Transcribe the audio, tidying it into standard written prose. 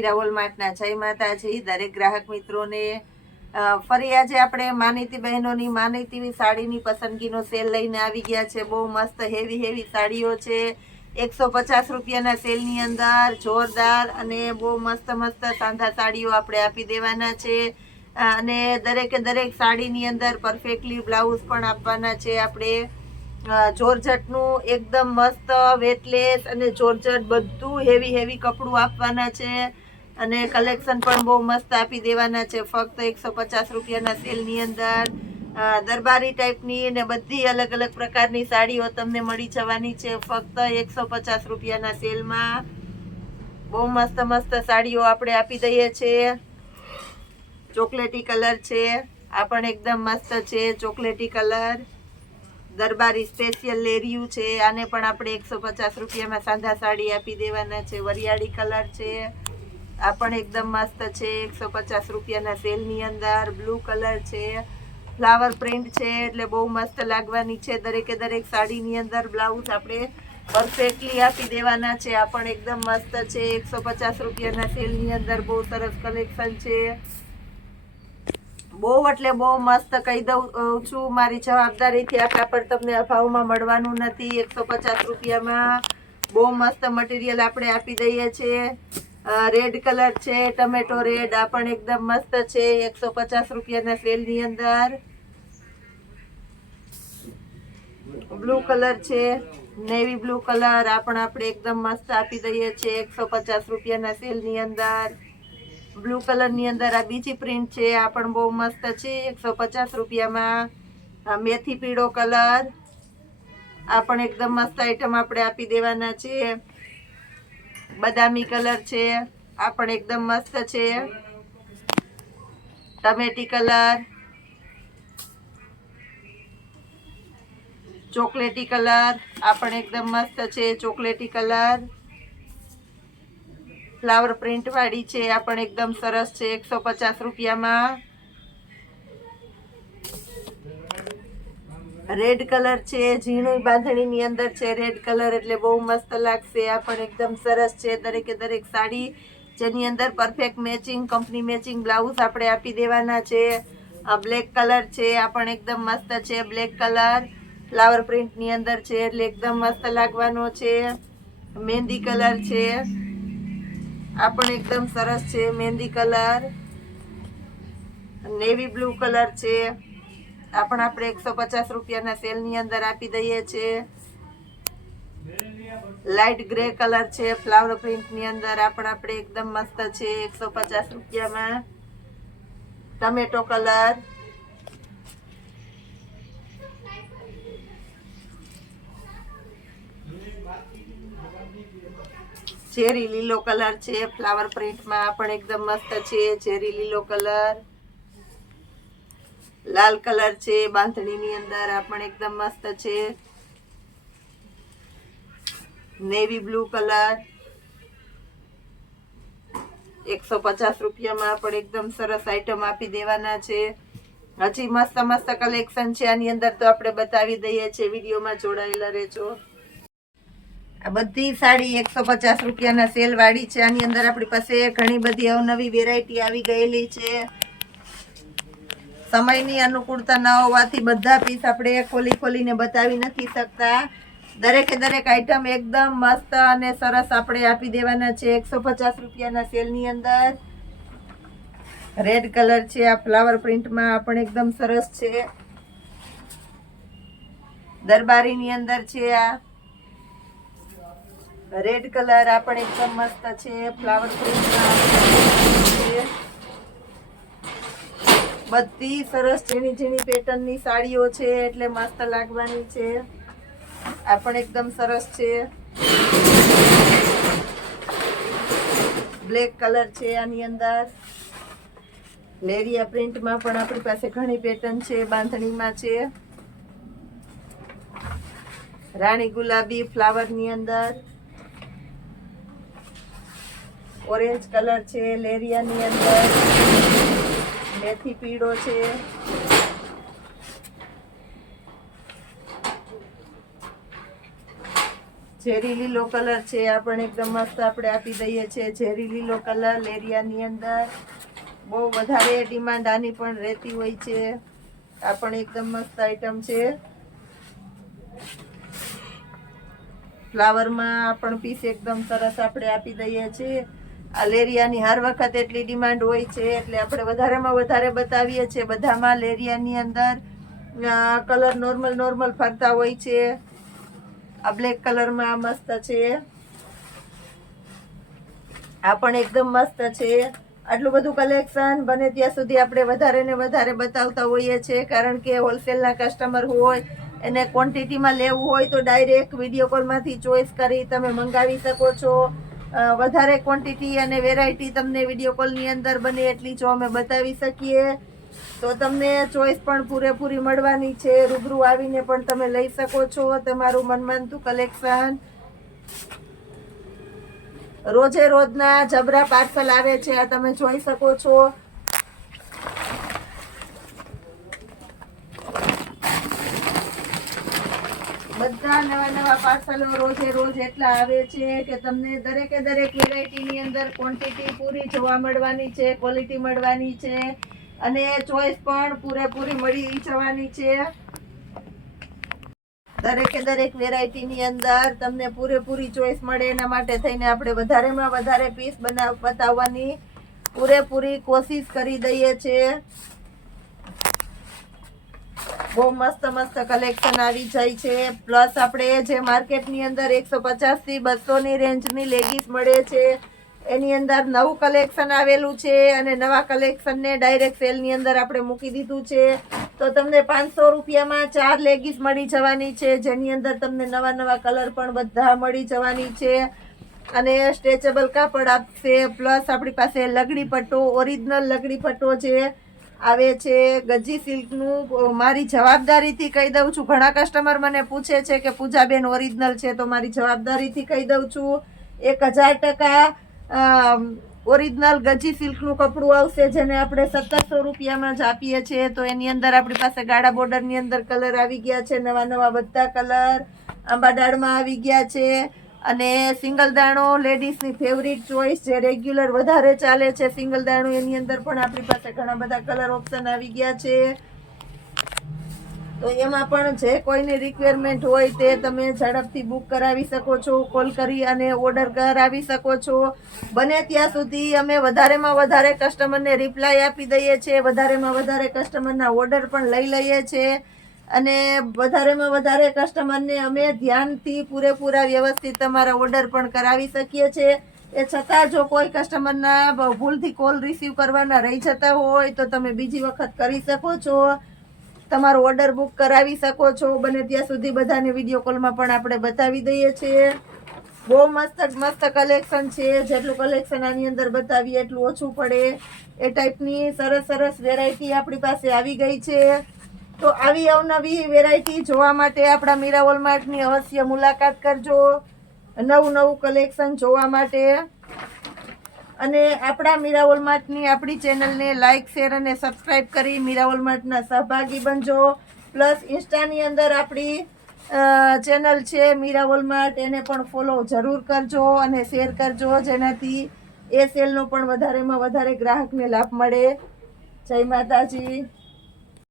મીરા વોલમાર્ટના જય માતાજી દરેક ગ્રાહક મિત્રોને ફરી આજે આપણે માનીતી બહેનોની માનીતી સાડીની પસંદગીનો સેલ લઈને આવી ગયા છે। બહુ મસ્ત હેવી સાડીઓ છે। 150 રૂપિયાના સેલની અંદર જોરદાર અને બહુ મસ્ત સાંધા સાડીઓ આપણે આપી દેવાના છે અને દરેક સાડીની અંદર પરફેક્ટલી બ્લાઉઝ પણ આપવાના છે આપણે। જોર્જટનું એકદમ મસ્ત વેટલેસ અને જોર્જટ બધું હેવી કપડું આપવાના છે અને કલેક્શન પણ બહુ મસ્ત આપી દેવાના છે। ફક્ત 150 રૂપિયાના સેલની અંદર દરબારી ટાઈપની અને બધી અલગ પ્રકારની સાડીઓ તમને મળી જવાની છે ફક્ત 150 રૂપિયાના સેલમાં। બહુ મસ્ત સાડીઓ આપણે આપી દઈએ છીએ। ચોકલેટી કલર છે, આ પણ એકદમ મસ્ત છે ચોકલેટી કલર। દરબારી સ્પેશિયલ લેરિયું છે, આને પણ આપણે 150 રૂપિયામાં સાંધા સાડી આપી દેવાના છે। વરિયાળી કલર છે, આ પણ એકદમ મસ્ત છે 150 રૂપિયાના સેલની અંદર। બ્લુ કલર છે, ફ્લાવર પ્રિન્ટ છે એટલે બહુ મસ્ત લાગવાની છે। દરેક સાડીની અંદર બ્લાઉઝ આપણે પરફેક્ટલી આપી દેવાના છે। આ પણ એકદમ મસ્ત છે 150 રૂપિયાના સેલની અંદર। બહુ સરસ કલેક્શન છે, બહુ એટલે બહુ મસ્ત કહી દઉં છું, મારી જવાબદારીથી આટલા પર તમને અભાવમાં મળવાનું નથી। 150 રૂપિયામાં બહુ મસ્ત મટીરિયલ આપણે આપી દઈએ છીએ। રેડ કલર છે, ટમેટો રેડ, આ પણ એકદમ મસ્ત છે 150 રૂપિયાના સેલની અંદર। બ્લુ કલર છે, નેવી બ્લુ કલર, આ પણ આપણે એકદમ મસ્ત આપી દઈએ છીએ 150 રૂપિયાના સેલની અંદર। બ્લુ કલરની અંદર આ બીજી પ્રિન્ટ છે, આ પણ બહુ મસ્ત છે 150 રૂપિયામાં। મેથી પીળો કલર, આ પણ એકદમ મસ્ત આઈટમ આપણે આપી દેવાના છે। બદામી કલર છે, આ પણ એકદમ મસ્ત છે। ટમેટી કલર, ચોકલેટી કલર, આ પણ એકદમ મસ્ત છે ચોકલેટી કલર। ફ્લાવર પ્રિન્ટ વાળી છે, આ પણ એકદમ સરસ છે 150 રૂપિયામાં। રેડ કલર છે, ઝીણી બાંધણીની અંદર છે રેડ કલર એટલે બહુ મસ્ત લાગશે। આ પણ એકદમ સરસ છે। દરેક સાડી જેની અંદર perfect matching company matching blouse આપણે આપી દેવાના છે। બ્લેક કલર છે, આ પણ એકદમ મસ્ત છે બ્લેક કલર, ફ્લાવર પ્રિન્ટની અંદર છે એટલે એકદમ મસ્ત લાગવાનો છે। મહેંદી કલર છે, આ પણ એકદમ સરસ છે મહેંદી કલર। નેવી બ્લુ કલર છે, આ પણ આપણે 150 રૂપિયાના સેલની અંદર આપી દઈએ છીએ। લાઇટ ગ્રે કલર છે, ફ્લાવર પ્રિન્ટની અંદર, આ પણ આપણે એકદમ મસ્ત છે 150 રૂપિયામાં। ટમેટો કલર, ચેરી લીલો કલર છે, ફ્લાવર પ્રિન્ટમાં, આ પણ એકદમ મસ્ત છે ચેરી લીલો કલર। લાલ કલર છે બાંધણીની અંદર, આ પણ એકદમ મસ્ત છે। નેવી બ્લુ કલર, 150 રૂપિયામાં પણ એકદમ સરસ આઈટમ આપી દેવાના છે। હજી મસ્ત કલેક્શન છે આની અંદર તો આપણે બતાવી દઈએ છીએ, વિડીયોમાં જોડાયેલા રહેજો। આ બધી સાડી 150 રૂપિયાના સેલ વાળી છે। આની અંદર આપણી પાસે ઘણી બધી અવનવી વેરાયટી આવી ગયેલી છે। સમયની અનુકૂળતા ન હોવાથી બધા પીસ આપણે ખોલીને બતાવી નથી શકતા। દરેક આઈટમ એકદમ મસ્ત અને સરસ આપણે આપી દેવાના છે 150 રૂપિયાના સેલની અંદર। રેડ કલર છે, આ ફ્લાવર પ્રિન્ટમાં, આ પણ એકદમ સરસ છે। દરબારીની અંદર છે આ રેડ કલર, આ પણ એકદમ મસ્ત છે ફ્લાવર પ્રિન્ટમાં છે। બધી સરસ ઝીણી પેટર્નની સાડીઓ છે એટલે મસ્ત લાગવાની છે। આ પણ એકદમ સરસ છે। બ્લેક કલર છે, આની અંદર લેરિયા પ્રિન્ટમાં પણ આપણી પાસે ઘણી પેટર્ન છે, બાંધણીમાં છે। રાણી ગુલાબી ફ્લાવરની અંદર, ઓરેન્જ કલર છે લેરિયાની અંદર, મેથી પીળો છે, ઝેરી લીલો કલર છે, આ પણ એકદમ મસ્ત આપણે આપી દઈએ છીએ. ઝેરી લીલો કલર લેરિયાની અંદર બહુ વધારે ડિમાન્ડ આની પણ રહેતી હોય છે. આ પણ એકદમ મસ્ત આઈટમ છે. ફ્લાવરમાં પણ પીસ એકદમ સરસ આપણે આપી દઈએ છીએ. આ લેરિયાની હર વખત એટલી ડિમાન્ડ હોય છે એટલે આપણે વધારેમાં વધારે બતાવીએ છીએ. બધામાં લેરિયાની અંદર કલર નોર્મલ ફરતા હોય છે. આ બ્લેક કલરમાં મસ્ત છે. આ પણ એકદમ મસ્ત છે. આટલું બધું કલેક્શન બને ત્યાં સુધી આપણે વધારે ને વધારે બતાવતા હોઈએ છીએ, કારણ કે હોલસેલના કસ્ટમર હોય એને ક્વોન્ટિટીમાં લેવું હોય તો ડાયરેક્ટ વિડીયો કોલમાંથી ચોઈસ કરી તમે મંગાવી શકો છો. વધારે ક્વોન્ટિટી અને વેરાયટી તમને વિડીયો કોલની અંદર બને એટલી જો અમે બતાવી શકીએ તો તમને ચોઈસ પણ પૂરેપૂરી મળવાની છે. રૂબરૂ આવીને પણ તમે લઈ શકો છો તમારું મનગમતું કલેક્શન. રોજે રોજના જબરા પાર્સલ આવે છે, આ તમે જોઈ શકો છો. બધા નવા પાર્સલો રોજે રોજ એટલા આવે છે કે તમને દરેક વેરાયટીની અંદર ક્વોન્ટિટી પૂરી જોવા મળવાની છે, ક્વોલિટી મળવાની છે અને ચોઈસ પણ પૂરેપૂરી મળી જવાની છે. દરેક વેરાયટીની અંદર તમને પૂરેપૂરી ચોઈસ મળે એના માટે થઈને આપણે વધારેમાં વધારે પીસ બતાવવાની પૂરેપૂરી કોશિશ કરી દઈએ છીએ. બહુ મસ્ત કલેક્શન આવી જાય છે. પ્લસ આપણે જે માર્કેટની અંદર 150 થી 200 ની રેન્જની લેગીસ મળે છે એની અંદર નવું કલેક્શન આવેલું છે અને નવા કલેક્શનને ડાયરેક્ટ સેલની અંદર આપણે મૂકી દીધું છે. તો તમને 500 રૂપિયામાં 4 લેગીસ મળી જવાની છે, જેની અંદર તમને નવા કલર પણ બધા મળી જવાની છે અને સ્ટ્રેચેબલ કાપડ આપશે. પ્લસ આપણી પાસે લગડી પટ્ટો, ઓરિજિનલ લગડી પટ્ટો જે આવે છે ગજી સિલ્કનું. મારી જવાબદારીથી કહી દઉં છું, ઘણા કસ્ટમર મને પૂછે છે કે પૂજાબેન ઓરિજિનલ છે, તો મારી જવાબદારીથી કહી દઉં છું 1000% ઓરિજિનલ ગજી સિલ્કનું કપડું આવશે, જેને આપણે 1700 રૂપિયામાં જ આપીએ છીએ. તો એની અંદર આપણી પાસે ગાળા બોર્ડરની અંદર કલર આવી ગયા છે, નવા બધા કલર આંબા ડાળમાં આવી ગયા છે અને સિંગલ દાણો લેડીઝની ફેવરિટ ચોઈસ જે રેગ્યુલર વધારે ચાલે છે સિંગલ દાણો, એની અંદર પણ આપણી પાસે ઘણા બધા કલર ઓપ્શન આવી ગયા છે. તો એમાં પણ જે કોઈની રિક્વાયરમેન્ટ હોય તે તમે ઝડપથી બુક કરાવી શકો છો, કોલ કરી અને ઓર્ડર કરાવી શકો છો. બને ત્યાં સુધી અમે વધારેમાં વધારે કસ્ટમરને રિપ્લાય આપી દઈએ છીએ, વધારેમાં વધારે કસ્ટમરના ઓર્ડર પણ લઈ લઈએ છીએ અને વધારેમાં વધારે કસ્ટમરને અમે ધ્યાનથી પૂરેપૂરા વ્યવસ્થિત તમારા ઓર્ડર પણ કરાવી શકીએ છીએ. એ છતાં જો કોઈ કસ્ટમરના ભૂલથી કોલ રિસીવ કરવાના રહી જતા હોય તો તમે બીજી વખત કરી શકો છો, તમારો ઓર્ડર બુક કરાવી શકો છો. બને ત્યાં સુધી બધાને વિડીયો કોલમાં પણ આપણે બતાવી દઈએ છીએ. બહુ મસ્ત કલેક્શન છે. જેટલું કલેક્શન આની અંદર બતાવીએ એટલું ઓછું પડે એ ટાઈપની સરસ વેરાયટી આપણી પાસે આવી ગઈ છે. તો આવી અવનવી વેરાયટી જોવા માટે આપણા મીરા વોલમાર્ટની અવશ્ય મુલાકાત કરજો, નવું કલેક્શન જોવા માટે. અને આપણા મીરા વોલમાર્ટની આપણી ચેનલને લાઇક, શેર અને સબસ્ક્રાઇબ કરી મીરા વોલમાર્ટના સહભાગી બનજો. પ્લસ ઇન્સ્ટાની અંદર આપણી ચેનલ છે મીરા વોલમાર્ટ, એને પણ ફોલો જરૂર કરજો અને શેર કરજો, જેનાથી એ સેલનો પણ વધારેમાં વધારે ગ્રાહકને લાભ મળે. જય માતાજી.